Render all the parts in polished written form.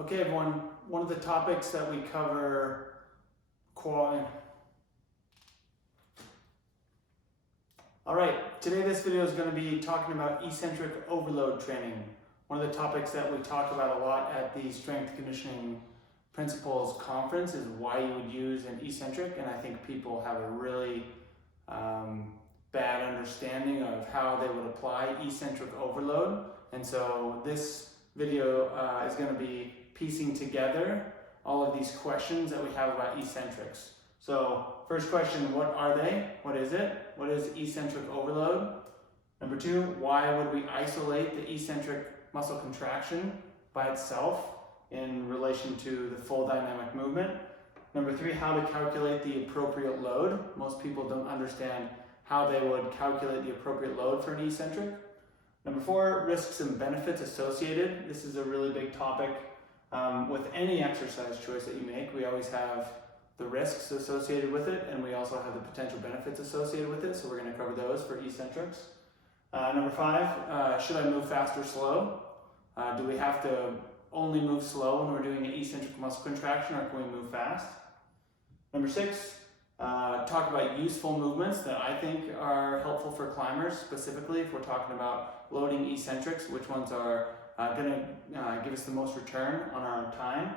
Okay, everyone, one of the topics that we cover Alright, today this video is going to be talking about eccentric overload training. One of the topics that we talk about a lot at the Strength Conditioning Principles Conference is why you would use an eccentric, and I think people have a really bad understanding of how they would apply eccentric overload. And so this video is going to be piecing together all of these questions that we have about eccentrics. So first question, what are they? What is it? What is eccentric overload? Number two, why would we isolate the eccentric muscle contraction by itself in relation to the full dynamic movement? Number three, how to calculate the appropriate load. Most people don't understand how they would calculate the appropriate load for an eccentric. Number four, risks and benefits associated. This is a really big topic. With any exercise choice that you make, we always have the risks associated with it, and we also have the potential benefits associated with it, so we're going to cover those for eccentrics. Number five, should I move fast or slow? Do we have to only move slow when we're doing an eccentric muscle contraction, or can we move fast? Number six, talk about useful movements that I think are helpful for climbers, specifically if we're talking about loading eccentrics, which ones are going to give us the most return on our time.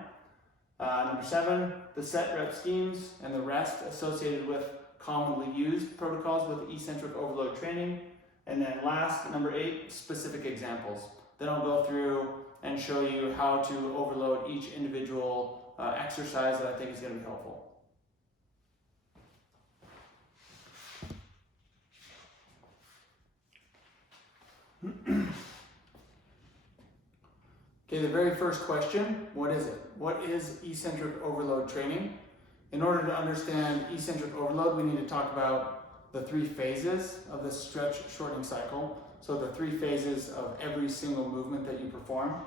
Number seven, the set rep schemes and the rest associated with commonly used protocols with eccentric overload training. And then last, number eight, specific examples. Then I'll go through and show you how to overload each individual exercise that I think is going to be helpful. Okay, the very first question, what is it? What is eccentric overload training? In order to understand eccentric overload, we need to talk about the three phases of the stretch shortening cycle. So the three phases of every single movement that you perform.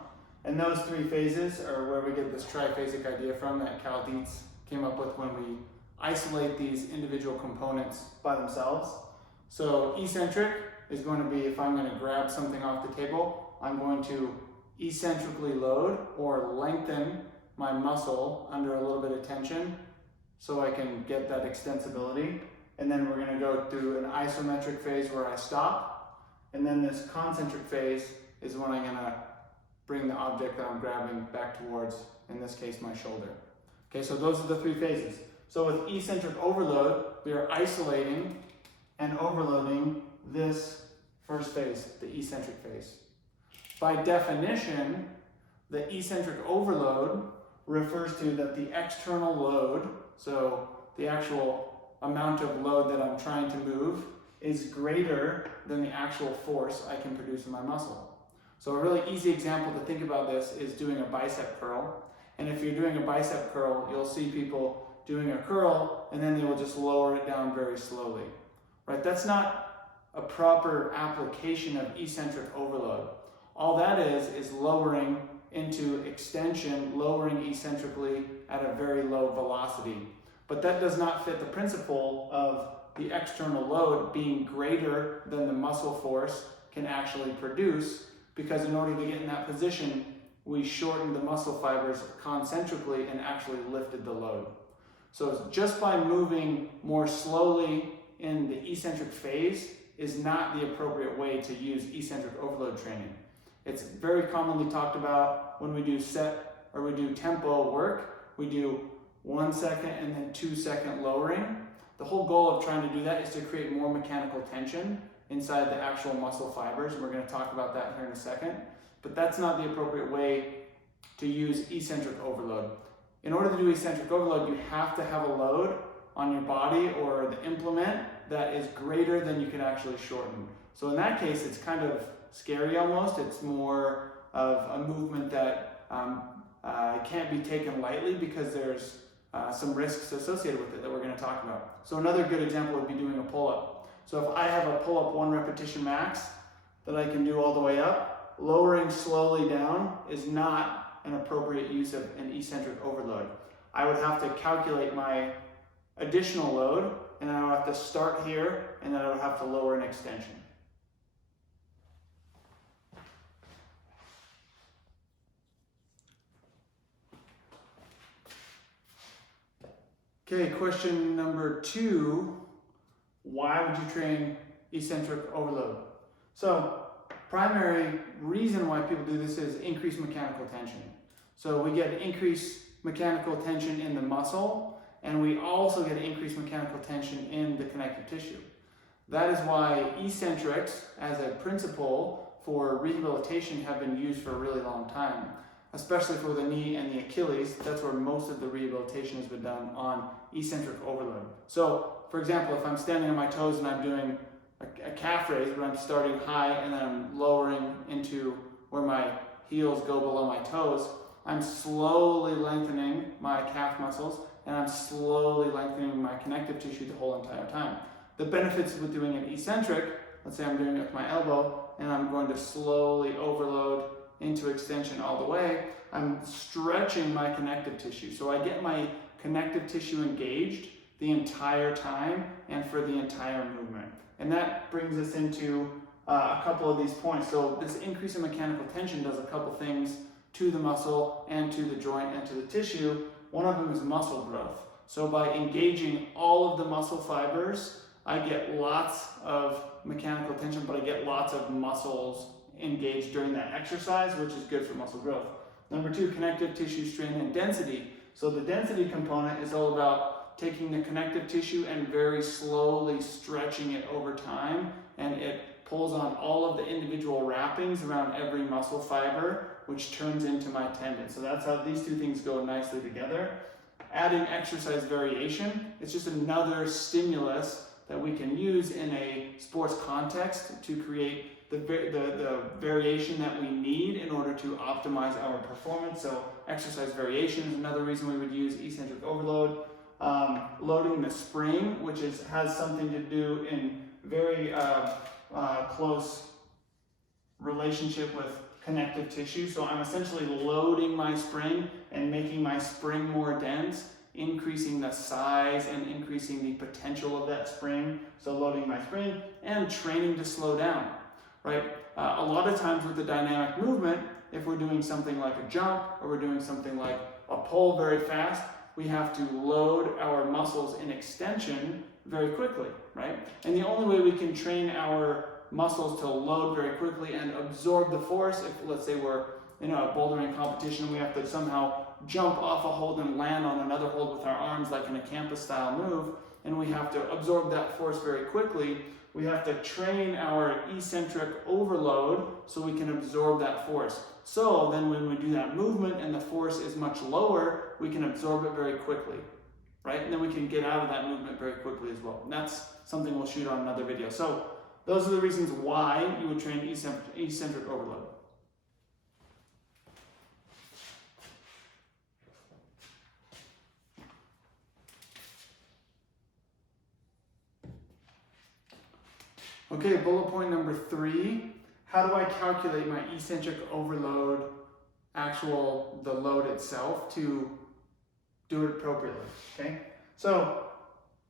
And those three phases are where we get this triphasic idea from that Cal Dietz came up with when we isolate these individual components by themselves. So eccentric is going to be, if I'm going to grab something off the table, I'm going to eccentrically load or lengthen my muscle under a little bit of tension so I can get that extensibility. And then we're going to go through an isometric phase where I stop. And then this concentric phase is when I'm going to bring the object that I'm grabbing back towards, in this case, my shoulder. Okay, so those are the three phases. So with eccentric overload, we are isolating and overloading this first phase, the eccentric phase. By definition, the eccentric overload refers to that the external load, so the actual amount of load that I'm trying to move, is greater than the actual force I can produce in my muscle. So a really easy example to think about this is doing a bicep curl. And if you're doing a bicep curl, you'll see people doing a curl and then they will just lower it down very slowly. Right? That's not a proper application of eccentric overload. All that is lowering into extension, lowering eccentrically at a very low velocity. But that does not fit the principle of the external load being greater than the muscle force can actually produce, because in order to get in that position, we shortened the muscle fibers concentrically and actually lifted the load. So just by moving more slowly in the eccentric phase is not the appropriate way to use eccentric overload training. It's very commonly talked about when we do set or we do tempo work. We do 1 second and then 2 second lowering. The whole goal of trying to do that is to create more mechanical tension inside the actual muscle fibers. We're going to talk about that here in a second. But that's not the appropriate way to use eccentric overload. In order to do eccentric overload, you have to have a load on your body or the implement that is greater than you can actually shorten. So in that case, it's kind of scary almost. It's more of a movement that can't be taken lightly because there's some risks associated with it that we're going to talk about. So another good example would be doing a pull-up. So if I have a pull-up 1 repetition max that I can do all the way up, lowering slowly down is not an appropriate use of an eccentric overload. I would have to calculate my additional load, and I would have to start here, and then I would have to lower an extension. Okay, question number 2. Why would you train eccentric overload? So, primary reason why people do this is increased mechanical tension. So we get increased mechanical tension in the muscle, and we also get increased mechanical tension in the connective tissue. That is why eccentrics as a principle for rehabilitation have been used for a really long time, especially for the knee and the Achilles. That's where most of the rehabilitation has been done, on eccentric overload. So, for example, if I'm standing on my toes and I'm doing a calf raise where I'm starting high and then I'm lowering into where my heels go below my toes, I'm slowly lengthening my calf muscles and I'm slowly lengthening my connective tissue the whole entire time. The benefits with doing an eccentric, let's say I'm doing it with my elbow and I'm going to slowly overload into extension all the way, I'm stretching my connective tissue. So I get my connective tissue engaged the entire time and for the entire movement. And that brings us into a couple of these points. So this increase in mechanical tension does a couple things to the muscle and to the joint and to the tissue. One of them is muscle growth. So by engaging all of the muscle fibers, I get lots of mechanical tension, but I get lots of muscles engaged during that exercise, which is good for muscle growth. Number 2, connective tissue strain and density. So the density component is all about taking the connective tissue and very slowly stretching it over time, and it pulls on all of the individual wrappings around every muscle fiber, which turns into my tendon. So that's how these two things go nicely together. Adding exercise variation, it's just another stimulus that we can use in a sports context to create the variation that we need in order to optimize our performance. So exercise variation is another reason we would use eccentric overload. Loading the spring, which has something to do in very close relationship with connective tissue. So I'm essentially loading my spring and making my spring more dense, increasing the size and increasing the potential of that spring. So loading my spring and training to slow down, right? A lot of times with the dynamic movement, if we're doing something like a jump or we're doing something like a pull very fast, we have to load our muscles in extension very quickly, right? And the only way we can train our muscles to load very quickly and absorb the force, if let's say we're in a bouldering competition, we have to somehow jump off a hold and land on another hold with our arms like in a campus style move, and we have to absorb that force very quickly. We have to train our eccentric overload so we can absorb that force. So then when we do that movement and the force is much lower, we can absorb it very quickly, right? And then we can get out of that movement very quickly as well. And that's something we'll shoot on another video. So those are the reasons why you would train eccentric overload. Okay, bullet point number 3. How do I calculate my eccentric overload, the load itself, to do it appropriately, okay? So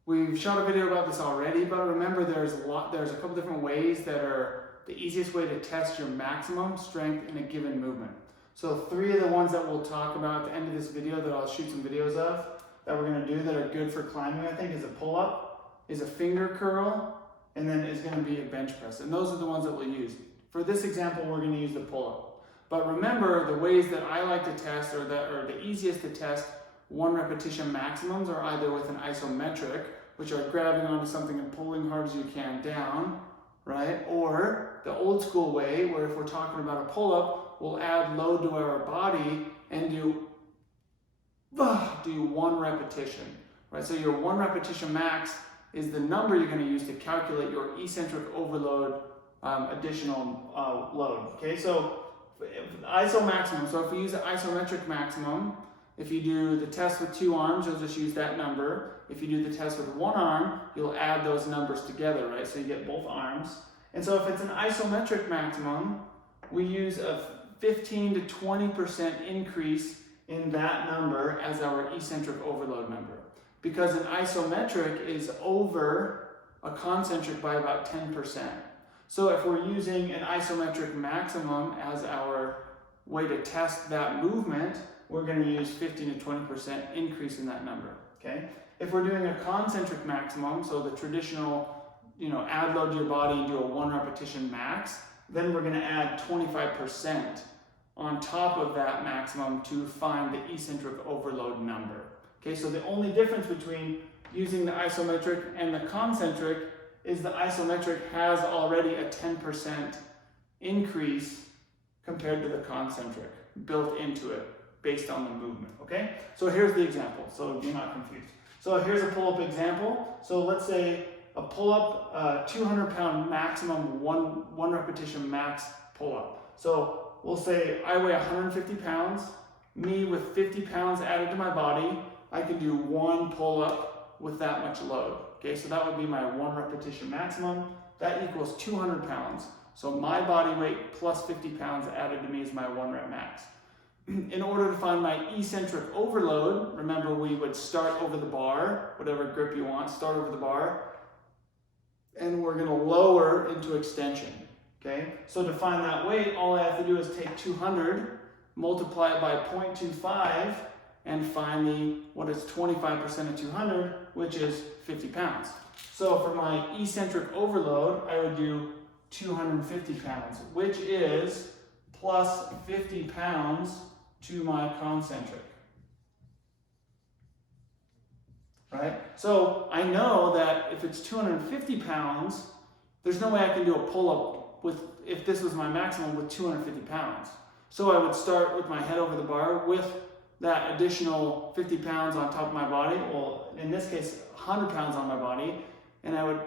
we've shot a video about this already, but remember there's a couple different ways that are the easiest way to test your maximum strength in a given movement. So 3 of the ones that we'll talk about at the end of this video that I'll shoot some videos of that we're gonna do that are good for climbing, I think, is a pull-up, is a finger curl, and then is gonna be a bench press. And those are the ones that we'll use. For this example, we're gonna use the pull-up. But remember, the ways that I like to test, or that are the easiest to test 1 repetition maximums, are either with an isometric, which are grabbing onto something and pulling hard as you can down, right? Or the old school way, where if we're talking about a pull-up, we'll add load to our body and do 1 repetition, right? So your 1 repetition max is the number you're going to use to calculate your eccentric overload additional load. Okay, so ISO maximum. So if we use an isometric maximum, if you do the test with 2 arms, you'll just use that number. If you do the test with 1 arm, you'll add those numbers together, right? So you get both arms. And so if it's an isometric maximum, we use a 15 to 20% increase in that number as our eccentric overload number. Because an isometric is over a concentric by about 10%. So if we're using an isometric maximum as our way to test that movement, we're going to use 15 to 20% increase in that number. okay? If we're doing a concentric maximum, so the traditional, add load to your body and do a 1 repetition max, then we're gonna add 25% on top of that maximum to find the eccentric overload number. Okay, so the only difference between using the isometric and the concentric is the isometric has already a 10% increase compared to the concentric built into it based on the movement, okay? So here's the example, so you're not confused. So here's a pull-up example. So let's say a pull-up, 200-pound maximum, one repetition max pull-up. So we'll say I weigh 150 pounds, me with 50 pounds added to my body, I can do one pull-up with that much load. Okay, so that would be my 1 repetition maximum. That equals 200 pounds. So my body weight plus 50 pounds added to me is my 1 rep max. In order to find my eccentric overload, remember we would start over the bar, whatever grip you want, start over the bar, and we're gonna lower into extension, okay? So to find that weight, all I have to do is take 200, multiply it by 0.25, and find what is 25% of 200, which is 50 pounds. So for my eccentric overload, I would do 250 pounds, which is plus 50 pounds to my concentric, right? So I know that if it's 250 pounds, there's no way I can do a pull-up if this was my maximum with 250 pounds. So I would start with my head over the bar with that additional 50 pounds on top of my body, well, in this case, 100 pounds on my body, and I would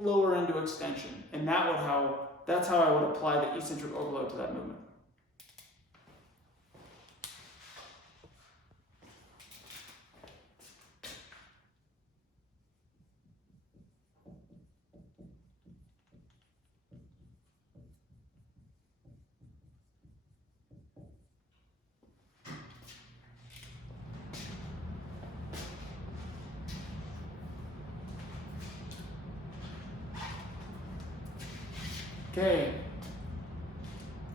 lower into extension. And that's how I would apply the eccentric overload to that movement.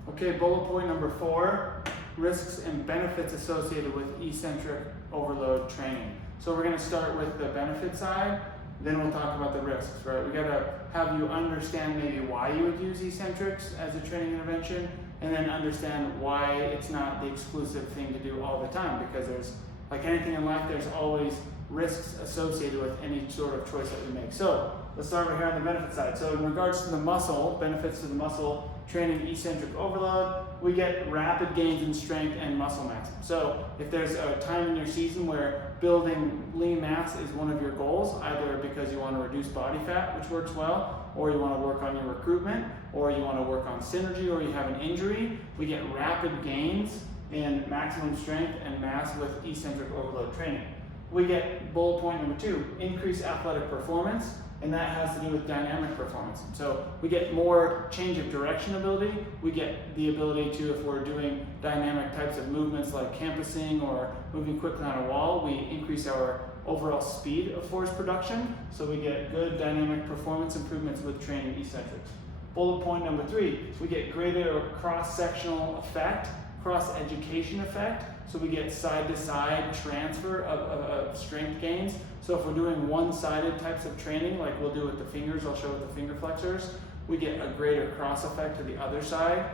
Okay, bullet point number 4, risks and benefits associated with eccentric overload training. So we're gonna start with the benefit side, then we'll talk about the risks, right? We gotta have you understand maybe why you would use eccentrics as a training intervention, and then understand why it's not the exclusive thing to do all the time, because there's, like anything in life, there's always risks associated with any sort of choice that we make. So let's start right here on the benefit side. So in regards to the muscle, benefits to the muscle training eccentric overload, we get rapid gains in strength and muscle mass. So if there's a time in your season where building lean mass is one of your goals, either because you want to reduce body fat, which works well, or you want to work on your recruitment, or you want to work on synergy, or you have an injury, we get rapid gains in maximum strength and mass with eccentric overload training. We get bullet point number 2, increase athletic performance, and that has to do with dynamic performance. So we get more change of direction ability. We get the ability to, if we're doing dynamic types of movements like campusing or moving quickly on a wall, we increase our overall speed of force production. So we get good dynamic performance improvements with training eccentrics. Bullet point number 3, we get greater cross-sectional effect, cross-education effect. So we get side-to-side transfer of strength gains. So if we're doing one-sided types of training, like we'll do with the fingers, I'll show with the finger flexors, we get a greater cross effect to the other side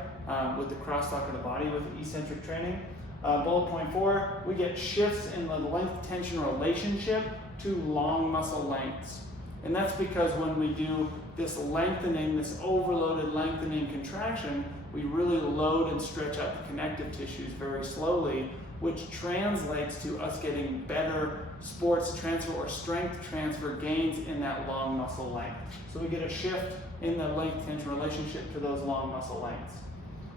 with the crosstalk of the body with eccentric training. Bullet point 4, we get shifts in the length-tension relationship to long muscle lengths. And that's because when we do this lengthening, this overloaded lengthening contraction, we really load and stretch out the connective tissues very slowly, which translates to us getting better sports transfer or strength transfer gains in that long muscle length. So we get a shift in the length-tension relationship to those long muscle lengths.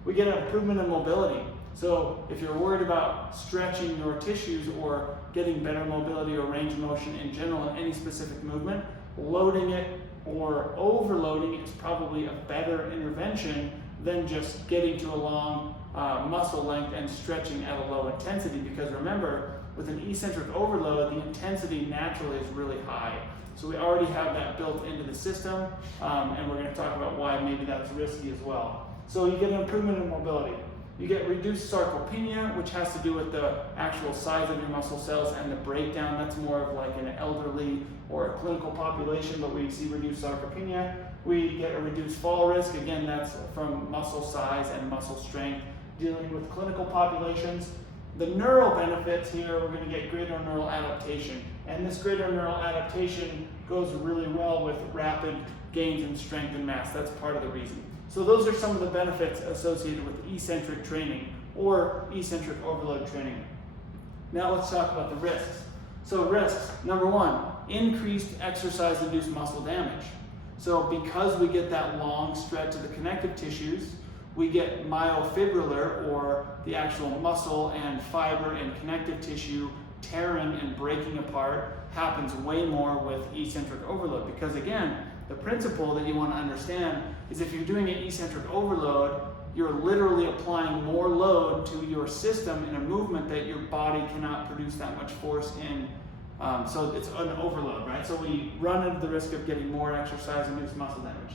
We get an improvement in mobility. So if you're worried about stretching your tissues or getting better mobility or range of motion in general in any specific movement, loading it or overloading it is probably a better intervention than just getting to a long muscle length and stretching at a low intensity, because remember, with an eccentric overload, the intensity naturally is really high. So we already have that built into the system, and we're going to talk about why maybe that's risky as well. So you get an improvement in mobility. You get reduced sarcopenia, which has to do with the actual size of your muscle cells and the breakdown. That's more of like an elderly or a clinical population, but we see reduced sarcopenia. We get a reduced fall risk. Again, that's from muscle size and muscle strength. Dealing with clinical populations, the neural benefits here, we're going to get greater neural adaptation. And this greater neural adaptation goes really well with rapid gains in strength and mass. That's part of the reason. So those are some of the benefits associated with eccentric training or eccentric overload training. Now let's talk about the risks. So risks, number one, increased exercise-induced muscle damage. So because we get that long stretch of the connective tissues, we get myofibrillar, or the actual muscle and fiber and connective tissue tearing and breaking apart happens way more with eccentric overload. Because again, the principle that you want to understand is if you're doing an eccentric overload, you're literally applying more load to your system in a movement that your body cannot produce that much force in. So it's an overload, right? So we run into the risk of getting more exercise-induced muscle damage.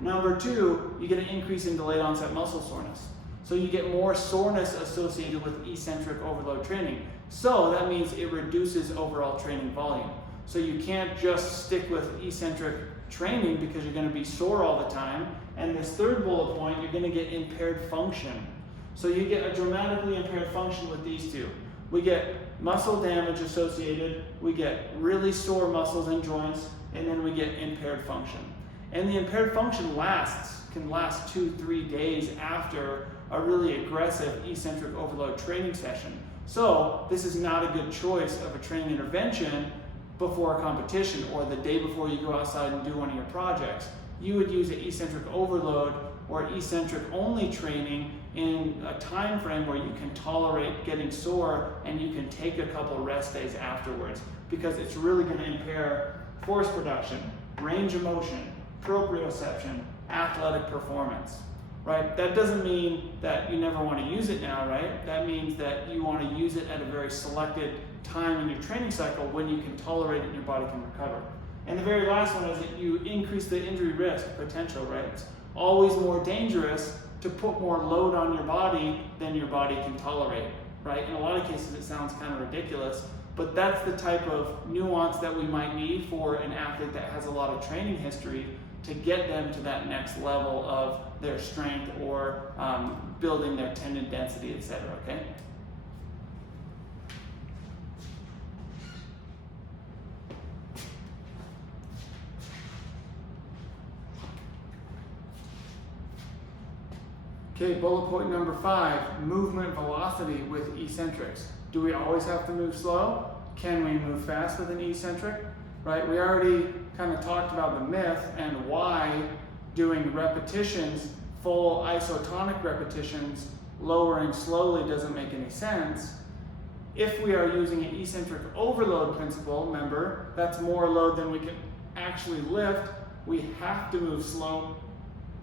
Number two, you get an increase in delayed onset muscle soreness. So you get more soreness associated with eccentric overload training. So that means it reduces overall training volume. So you can't just stick with eccentric training because you're going to be sore all the time. And this third bullet point, you're going to get impaired function. So you get a dramatically impaired function with these two. We get muscle damage associated, we get really sore muscles and joints, and then we get impaired function. And the impaired function can last 2-3 days after a really aggressive eccentric overload training session. So this is not a good choice of a training intervention before a competition or the day before you go outside and do one of your projects. You would use an eccentric overload or eccentric only training in a time frame where you can tolerate getting sore and you can take a couple rest days afterwards, because it's really going to impair force production, range of motion, proprioception, athletic performance, right? That doesn't mean that you never want to use it now, right? That means that you want to use it at a very selected time in your training cycle when you can tolerate it and your body can recover. And the very last one is that you increase the injury risk potential, right? It's always more dangerous to put more load on your body than your body can tolerate, right? In a lot of cases it sounds kind of ridiculous, but that's the type of nuance that we might need for an athlete that has a lot of training history to get them to that next level of their strength or building their tendon density, etc., okay? Okay, bullet point number 5, movement velocity with eccentrics. Do we always have to move slow? Can we move fast with an eccentric? Right, we already kind of talked about the myth and why doing repetitions, full isotonic repetitions, lowering slowly doesn't make any sense. If we are using an eccentric overload principle, remember, that's more load than we can actually lift. We have to move slow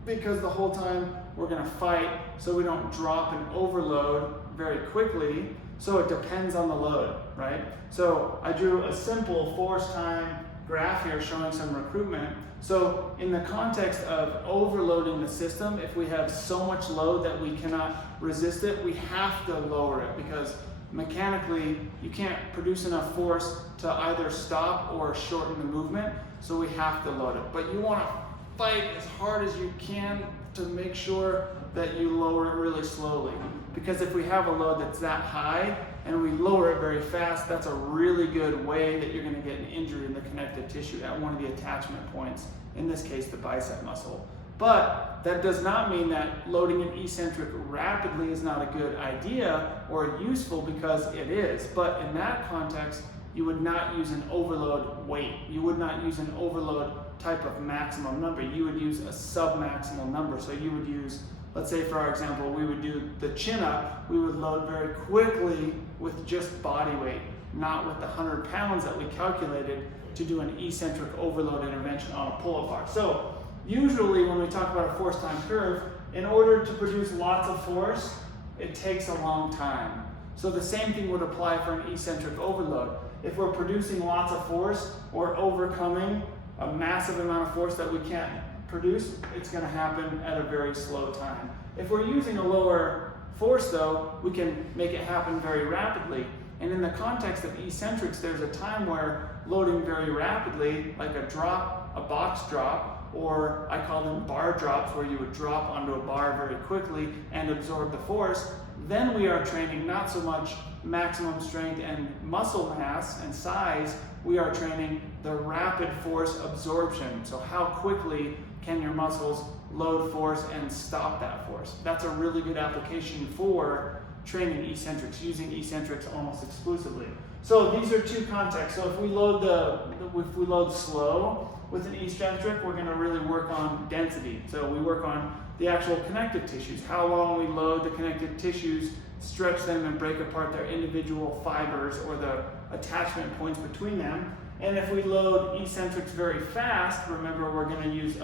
because the whole time we're going to fight so we don't drop and overload very quickly. So it depends on the load, right? So I drew a simple force time graph here showing some recruitment. So in the context of overloading the system, if we have so much load that we cannot resist it, we have to lower it because mechanically you can't produce enough force to either stop or shorten the movement. So we have to load it. But you want to fight as hard as you can to make sure that you lower it really slowly. Because if we have a load that's that high and we lower it very fast, that's a really good way that you're going to get an injury in the connective tissue at one of the attachment points, in this case the bicep muscle. But that does not mean that loading an eccentric rapidly is not a good idea or useful, because it is. But in that context, you would not use an overload weight. You would not use an overload type of maximum number. You would use a sub-maximal number. So you would use, let's say for our example, we would do the chin up, we would load very quickly with just body weight, not with the 100 pounds that we calculated to do an eccentric overload intervention on a pull-up bar. So usually when we talk about a force time curve, in order to produce lots of force, it takes a long time. So the same thing would apply for an eccentric overload. If we're producing lots of force or overcoming a massive amount of force that we can't produce, it's going to happen at a very slow time. If we're using a lower force though, we can make it happen very rapidly. And in the context of eccentrics, there's a time where loading very rapidly, like a drop, a box drop, or I call them bar drops, where you would drop onto a bar very quickly and absorb the force, then we are training not so much maximum strength and muscle mass and size, we are training the rapid force absorption. So how quickly can your muscles load force and stop that force? That's a really good application for training eccentrics, using eccentrics almost exclusively. So these are two contexts. So if we load slow with an eccentric, we're going to really work on density. So we work on the actual connective tissues, how long we load the connective tissues, stretch them and break apart their individual fibers or the attachment points between them. And if we load eccentrics very fast, remember we're going to use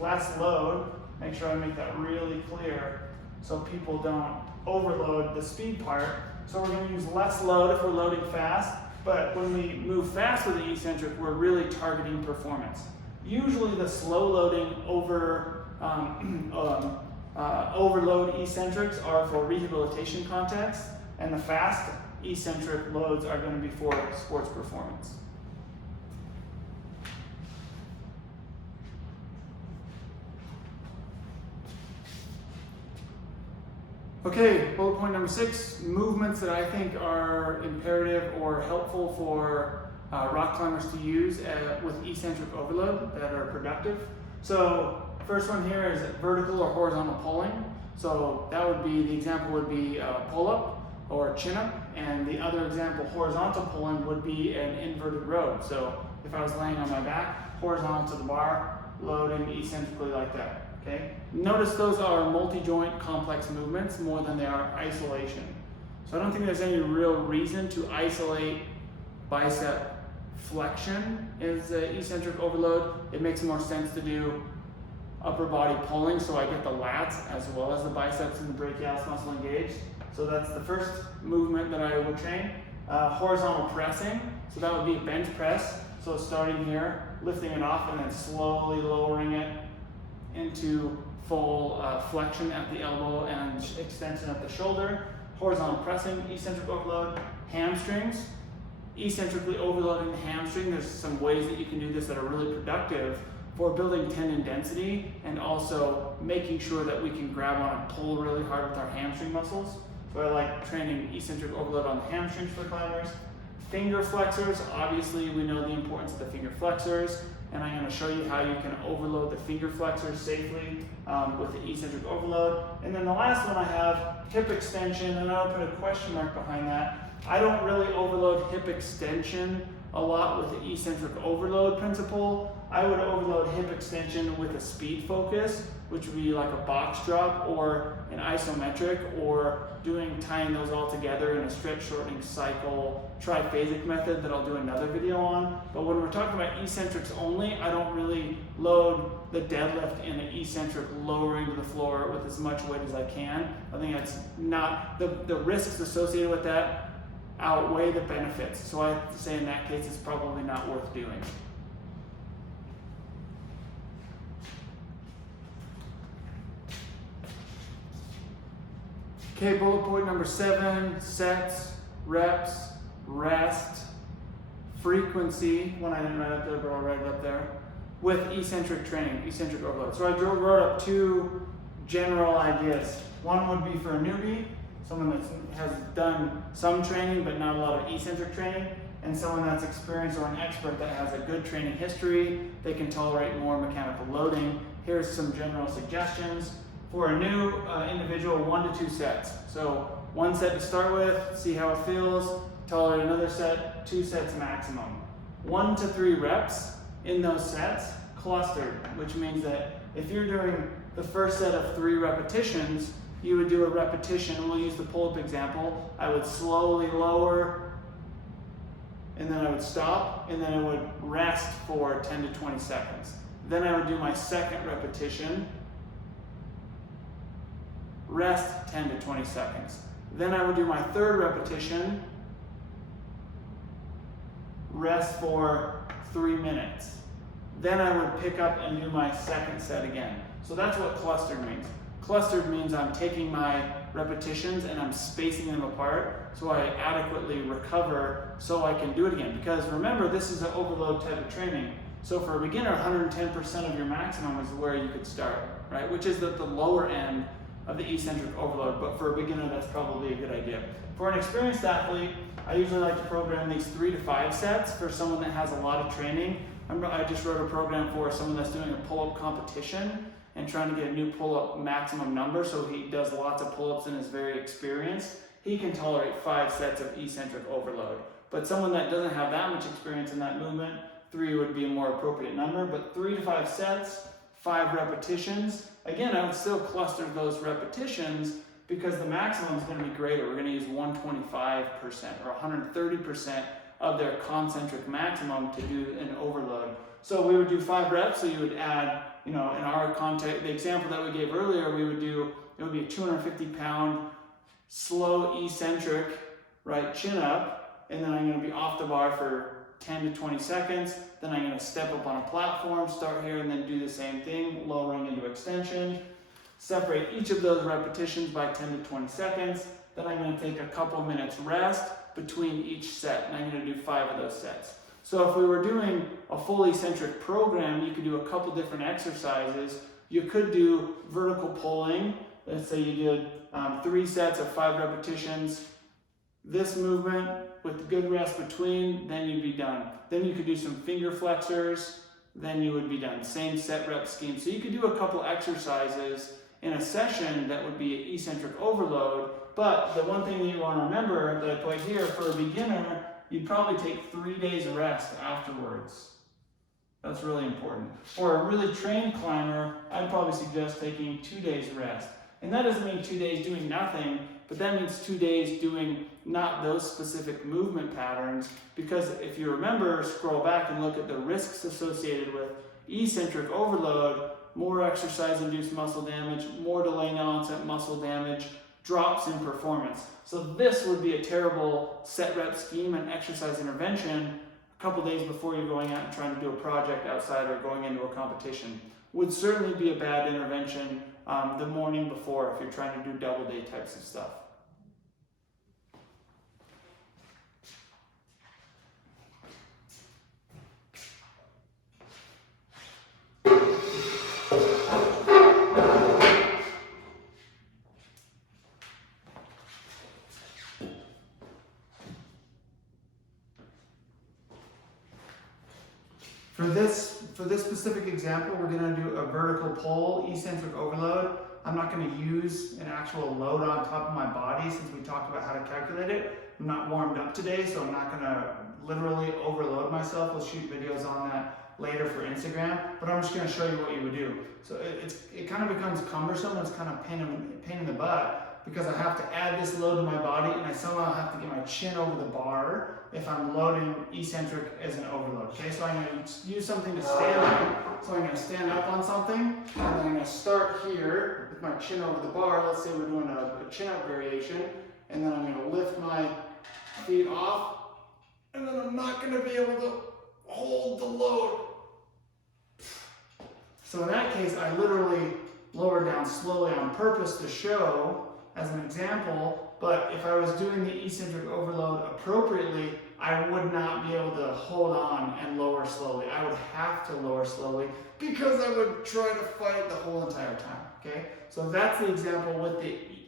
less load. Make sure I make that really clear so people don't overload the speed part. So we're going to use less load if we're loading fast, but when we move fast with the eccentric, we're really targeting performance. Usually the slow loading overload eccentrics are for rehabilitation contexts, and the fast eccentric loads are going to be for sports performance. Okay, bullet point number 6, movements that I think are imperative or helpful for rock climbers to use with eccentric overload that are productive. So first one here is vertical or horizontal pulling. So that would be, the example would be pull-up or chin-up, and the other example, horizontal pulling, would be an inverted row. So if I was laying on my back, horizontal to the bar, loading eccentrically like that. Okay. Notice those are multi-joint complex movements more than they are isolation. So I don't think there's any real reason to isolate bicep flexion as eccentric overload. It makes more sense to do upper body pulling, so I get the lats as well as the biceps and the brachialis muscle engaged. So that's the first movement that I would train. Horizontal pressing, so that would be a bench press. So starting here, lifting it off and then slowly lowering it into full flexion at the elbow and extension at the shoulder. Horizontal pressing, eccentric overload. Hamstrings, eccentrically overloading the hamstring. There's some ways that you can do this that are really productive for building tendon density and also making sure that we can grab on and pull really hard with our hamstring muscles. So I like training eccentric overload on the hamstrings for climbers. Finger flexors, obviously we know the importance of the finger flexors, and I'm going to show you how you can overload the finger flexors safely with the eccentric overload. And then the last one I have, hip extension, and I'll put a question mark behind that. I don't really overload hip extension a lot with the eccentric overload principle. I would overload hip extension with a speed focus, which would be like a box drop or an isometric, or tying those all together in a stretch shortening cycle triphasic method that I'll do another video on. But when we're talking about eccentrics only, I don't really load the deadlift in an eccentric lowering to the floor with as much weight as I can. I think that's not, the risks associated with that outweigh the benefits. So I have to say in that case, it's probably not worth doing. Okay, bullet point number 7, sets, reps, rest, frequency, one I didn't write up there, but I'll write it up there, with eccentric training, eccentric overload. So I wrote up 2 general ideas. One would be for a newbie, someone that has done some training but not a lot of eccentric training, and someone that's experienced or an expert that has a good training history, they can tolerate more mechanical loading. Here's some general suggestions. For a new individual, 1 to 2 sets. So 1 set to start with, see how it feels, tolerate another set, 2 sets maximum. 1 to 3 reps in those sets, clustered, which means that if you're doing the first set of 3 repetitions, you would do a repetition, we'll use the pull-up example, I would slowly lower, and then I would stop, and then I would rest for 10 to 20 seconds. Then I would do my second repetition, rest 10 to 20 seconds. Then I would do my third repetition, rest for 3 minutes. Then I would pick up and do my second set again. So that's what clustered means. Clustered means I'm taking my repetitions and I'm spacing them apart so I adequately recover so I can do it again. Because remember, this is an overload type of training. So for a beginner, 110% of your maximum is where you could start, right? Which is at the lower end of the eccentric overload, but for a beginner, that's probably a good idea. For an experienced athlete, I usually like to program these 3 to 5 sets for someone that has a lot of training. I just wrote a program for someone that's doing a pull-up competition and trying to get a new pull-up maximum number, so he does lots of pull-ups and is very experienced. He can tolerate 5 sets of eccentric overload. But someone that doesn't have that much experience in that movement, 3 would be a more appropriate number, but 3 to 5 sets, 5 repetitions. Again, I would still cluster those repetitions because the maximum is going to be greater. We're going to use 125% or 130% of their concentric maximum to do an overload. So we would do 5 reps, so you would add, in our context, the example that we gave earlier, it would be a 250-pound slow eccentric, right, chin up, and then I'm going to be off the bar for 10 to 20 seconds, then I'm going to step up on a platform, start here, and then do the same thing, lowering into extension. Separate each of those repetitions by 10 to 20 seconds, then I'm going to take a couple minutes rest between each set, and I'm going to do 5 of those sets. So if we were doing a full eccentric program, you could do a couple different exercises. You could do vertical pulling. Let's say you did 3 sets of 5 repetitions, this movement with good rest between, then you'd be done. Then you could do some finger flexors, then you would be done. Same set rep scheme. So you could do a couple exercises in a session that would be eccentric overload, but the one thing that you want to remember that I put here, for a beginner, you'd probably take 3 days of rest afterwards. That's really important. For a really trained climber, I'd probably suggest taking 2 days rest. And that doesn't mean 2 days doing nothing, but that means 2 days doing not those specific movement patterns, because if you remember, scroll back and look at the risks associated with eccentric overload, more exercise-induced muscle damage, more delayed onset muscle damage, drops in performance. So this would be a terrible set rep scheme and exercise intervention a couple days before you're going out and trying to do a project outside or going into a competition. Would certainly be a bad intervention the morning before if you're trying to do double day types of stuff. For this specific example, we're going to do a vertical pull eccentric overload. I'm not going to use an actual load on top of my body since we talked about how to calculate it. I'm not warmed up today, so I'm not going to literally overload myself. We'll shoot videos on that later for Instagram, but I'm just going to show you what you would do. So it kind of becomes cumbersome. It's kind of pain in the butt because I have to add this load to my body and I somehow have to get my chin over the bar if I'm loading eccentric as an overload. Okay, so I'm going to use something to stand on. So I'm going to stand up on something, and then I'm going to start here with my chin over the bar. Let's say we're doing a chin-up variation, and then I'm going to lift my feet off, and then I'm not going to be able to hold the load. So in that case, I literally lower down slowly on purpose to show as an example, but if I was doing the eccentric overload appropriately, I would not be able to hold on and lower slowly. I would have to lower slowly because I would try to fight the whole entire time, okay? So that's the example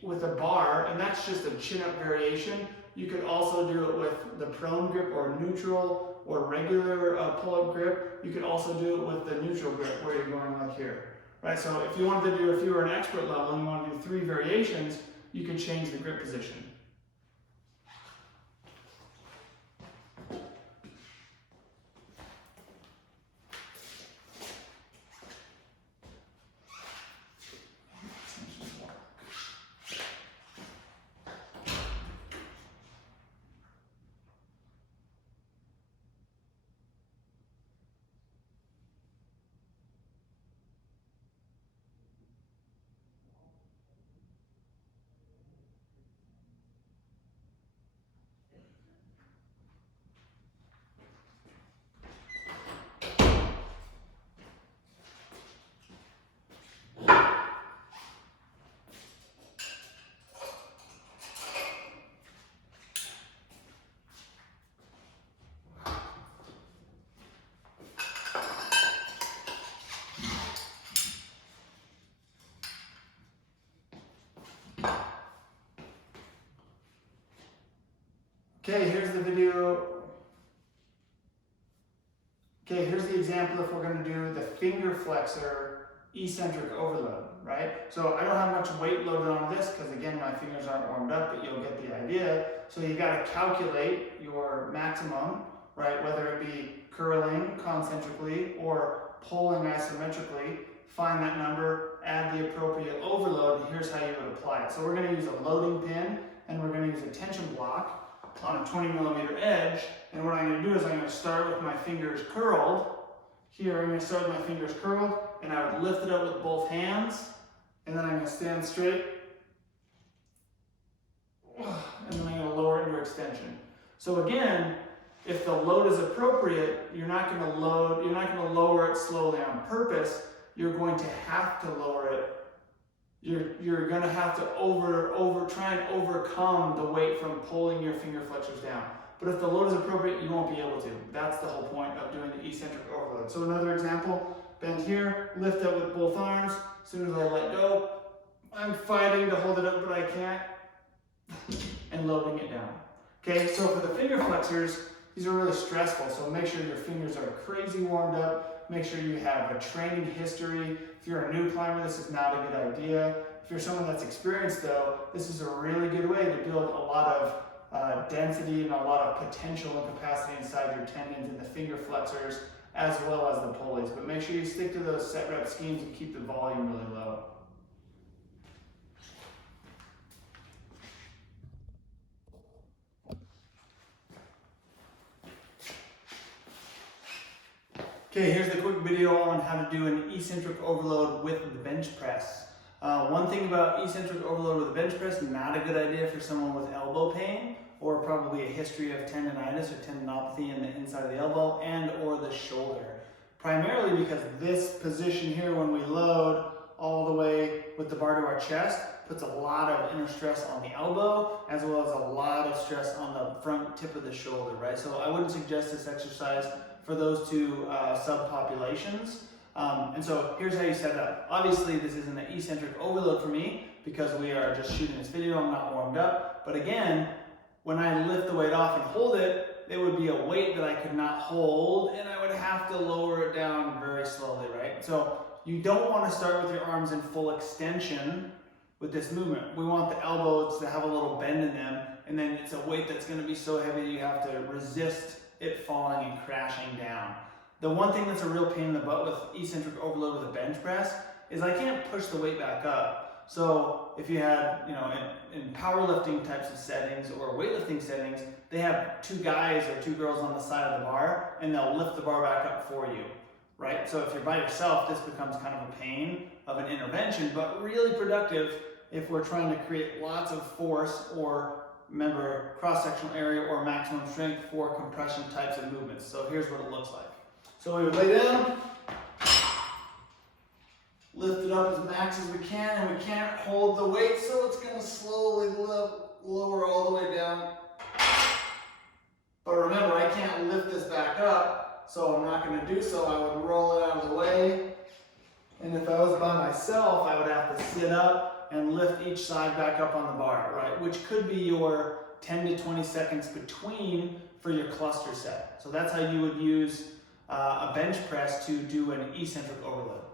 with a bar, and that's just a chin-up variation. You could also do it with the prone grip or neutral or regular pull-up grip. You could also do it with the neutral grip where you're going like here, right? So if you wanted to do, if you were an expert level and you want to do 3 variations, you could change the grip position. Okay, here's the video. Okay, here's the example if we're going to do the finger flexor eccentric overload, right? So I don't have much weight loaded on this because again, my fingers aren't warmed up, but you'll get the idea. So you got to calculate your maximum, right? Whether it be curling concentrically or pulling isometrically, find that number, add the appropriate overload, and here's how you would apply it. So we're going to use a loading pin and we're going to use a tension block on a 20mm edge, and what I'm going to do is I'm going to start with my fingers curled. Here I'm going to start with my fingers curled, and I would lift it up with both hands, and then I'm going to stand straight, and then I'm going to lower it into extension. So again, if the load is appropriate, you're not going to lower it slowly on purpose. You're going to have to lower it. You're going to have to try and overcome the weight from pulling your finger flexors down. But if the load is appropriate, you won't be able to. That's the whole point of doing the eccentric overload. So another example, bend here, lift up with both arms. As soon as I let go, I'm fighting to hold it up, but I can't, and loading it down. Okay, so for the finger flexors, these are really stressful, so make sure your fingers are crazy warmed up. Make sure you have a training history. If you're a new climber, this is not a good idea. If you're someone that's experienced though, this is a really good way to build a lot of density and a lot of potential and capacity inside your tendons and the finger flexors as well as the pulleys. But make sure you stick to those set rep schemes and keep the volume really low. Okay, here's the quick video on how to do an eccentric overload with the bench press. One thing about eccentric overload with a bench press, not a good idea for someone with elbow pain or probably a history of tendonitis or tendinopathy in the inside of the elbow and or the shoulder. Primarily because this position here when we load all the way with the bar to our chest puts a lot of inner stress on the elbow as well as a lot of stress on the front tip of the shoulder, right? So I wouldn't suggest this exercise for those two subpopulations. And so here's how you set it up. Obviously this isn't an eccentric overload for me because we are just shooting this video, I'm not warmed up. But again, when I lift the weight off and hold it, it would be a weight that I could not hold and I would have to lower it down very slowly, right? So you don't want to start with your arms in full extension with this movement. We want the elbows to have a little bend in them, and then it's a weight that's going to be so heavy you have to resist it falling and crashing down. The one thing that's a real pain in the butt with eccentric overload with a bench press is I can't push the weight back up. So if you had, in powerlifting types of settings or weightlifting settings, they have two guys or two girls on the side of the bar and they'll lift the bar back up for you, right? So if you're by yourself, this becomes kind of a pain of an intervention, but really productive if we're trying to create lots of force or remember cross-sectional area or maximum strength for compression types of movements. So here's what it looks like. So we would lay down, lift it up as max as we can, and we can't hold the weight, so it's going to slowly lower all the way down. But remember, I can't lift this back up, so I'm not going to do so. I would roll it out of the way, and if I was by myself, I would have to sit up and lift each side back up on the bar, right? Which could be your 10 to 20 seconds between for your cluster set. So that's how you would use a bench press to do an eccentric overload.